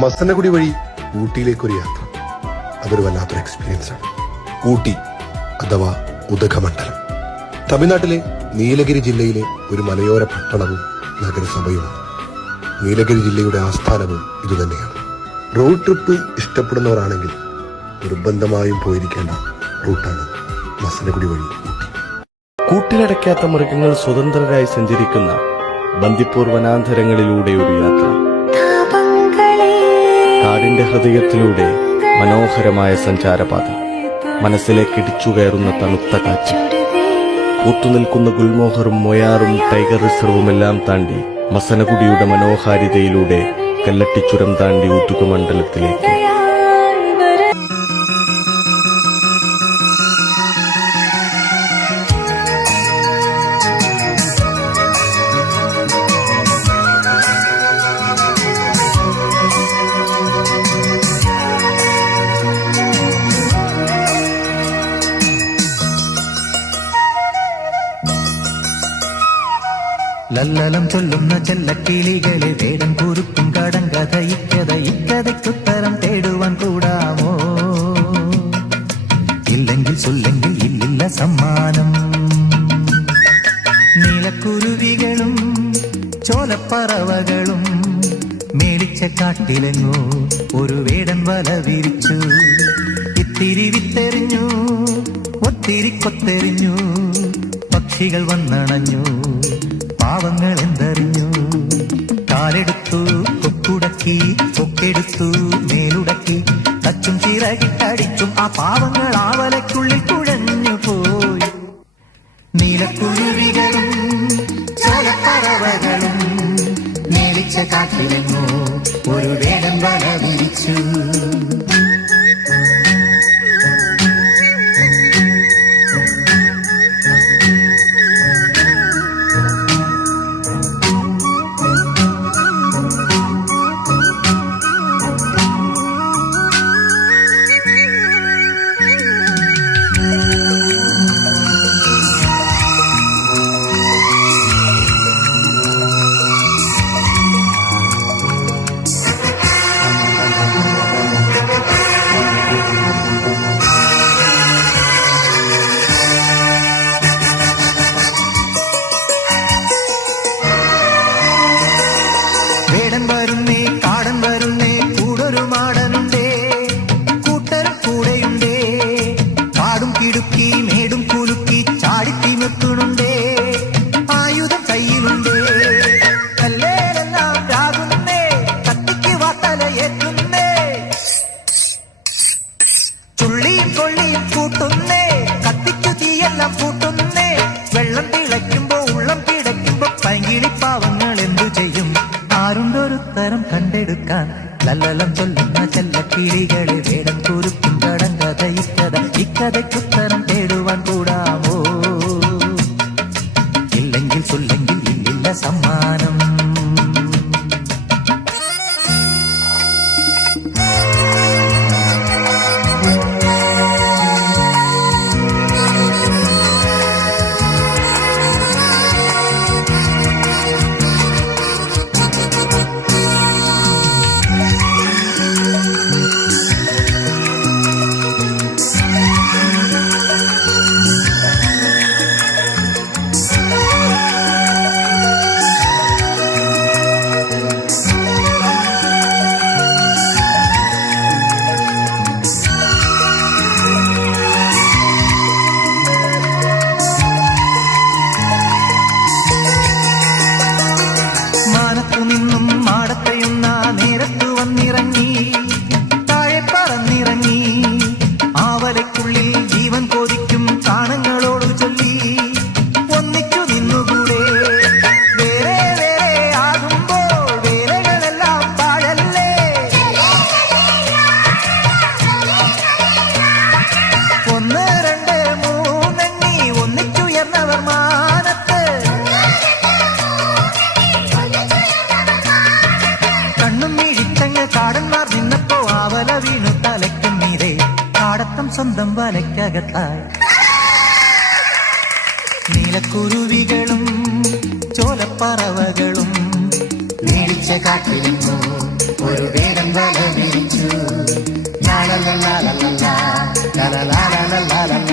മസനഗുഡി വഴി ഊട്ടിയിലേക്കൊരു യാത്ര, അതൊരു വല്ലാത്തൊരു എക്സ്പീരിയൻസ് ആണ്. ഊട്ടി അഥവാ ഉദകമണ്ഡലം തമിഴ്നാട്ടിലെ നീലഗിരി ജില്ലയിലെ ഒരു മലയോര പട്ടണവും നഗരസഭയുമാണ്. നീലഗിരി ജില്ലയുടെ ആസ്ഥാനവും ഇതുതന്നെയാണ്. റോഡ് ട്രിപ്പ് ഇഷ്ടപ്പെടുന്നവരാണെങ്കിൽ നിർബന്ധമായും പോയിരിക്കേണ്ട റൂട്ടാണ് മസനഗുഡി വഴി ഊട്ടി. കൂട്ടിലടയ്ക്കാത്ത മൃഗങ്ങൾ സ്വതന്ത്രരായി സഞ്ചരിക്കുന്ന ബന്ദിപ്പൂർ വനാന്തരങ്ങളിലൂടെ ഒരു യാത്ര, കാടിന്റെ ഹൃദയത്തിലൂടെ മനോഹരമായ സഞ്ചാരപാത, മനസ്സിലേക്ക് ഇടിച്ചുകയറുന്ന തണുത്ത കാറ്റ്, പൂത്തുനിൽക്കുന്ന ഗുൽമോഹറും മൊയാറും ടൈഗർ റിസർവുമെല്ലാം താണ്ടി മസനഗുഡിയുടെ മനോഹാരിതയിലൂടെ കല്ലട്ടിച്ചുരം താണ്ടി ഉദകമണ്ഡലത്തിലേക്ക്. ലല്ലലം ചൊല്ലുന്ന ചെല്ലക്കിളികളെ വേടം കുറുക്കും കടങ്കഥ ഇക്കഥയ്ക്കുത്തരം തേടുവാൻ കൂടാമോ? ഇല്ലെങ്കിൽ ചൊല്ലെങ്കിൽ ഇല്ലില്ല സമ്മാനം. നീലക്കുരുവികളും ചോലപ്പറവകളും മേടിച്ച കാട്ടിലെങ്ങോ ഒരു വേടൻ വല വിരിച്ചു. ഇത്തിരി വിത്തെറിഞ്ഞു, ഒത്തിരി കൊത്തെറിഞ്ഞു, പക്ഷികൾ വന്നണഞ്ഞു, പാവങ്ങൾ എന്തറിഞ്ഞു. കാലെടുത്തു, കൊക്കുടക്കി, കൊക്കെടുത്തു, മേലുടക്കി, തച്ചും ചിറകിട്ടടിച്ചും ആ പാവങ്ങൾ ആവലയ്ക്കുള്ളിൽ കുഴഞ്ഞു പോയി. നീലക്കുരുവികളും ചോലപ്പറവകളും മേടിച്ച കാട്ടിലെങ്ങോ ഒരു വേടൻ വല വിരിച്ചു. വെള്ളം തിളയ്ക്കുമ്പോ ഉള്ളം പിടയ്ക്കുമ്പോ പൈകിളിപ്പാവങ്ങൾ എന്തു ചെയ്യും? ആരുണ്ടൊരുത്തരം കണ്ടെടുക്കാൻ. ലല്ലലം ചൊല്ലുന്ന ചെല്ലക്കിളികളെ വേടം കുറുക്കും കടങ്കഥ ഇക്കഥയ്ക്കുത്തരം തേടുവാൻ കൂടാമോ? ഇല്ലെങ്കിൽ ചൊല്ലെങ്കിൽ ഇല്ലില്ല സമ്മാനം. സ്വന്തം വലയ്ക്കകത്തായി. നീലക്കുരുവികളും ചോലപ്പറവകളും മേടിച്ച കാട്ടിലെങ്ങോ ഒരു വേടൻ വല വിരിച്ചു ലാ ലാ ലാ ലാ ലാ ലാ ലാ ലാ ലാ ലാ ലാ ലാ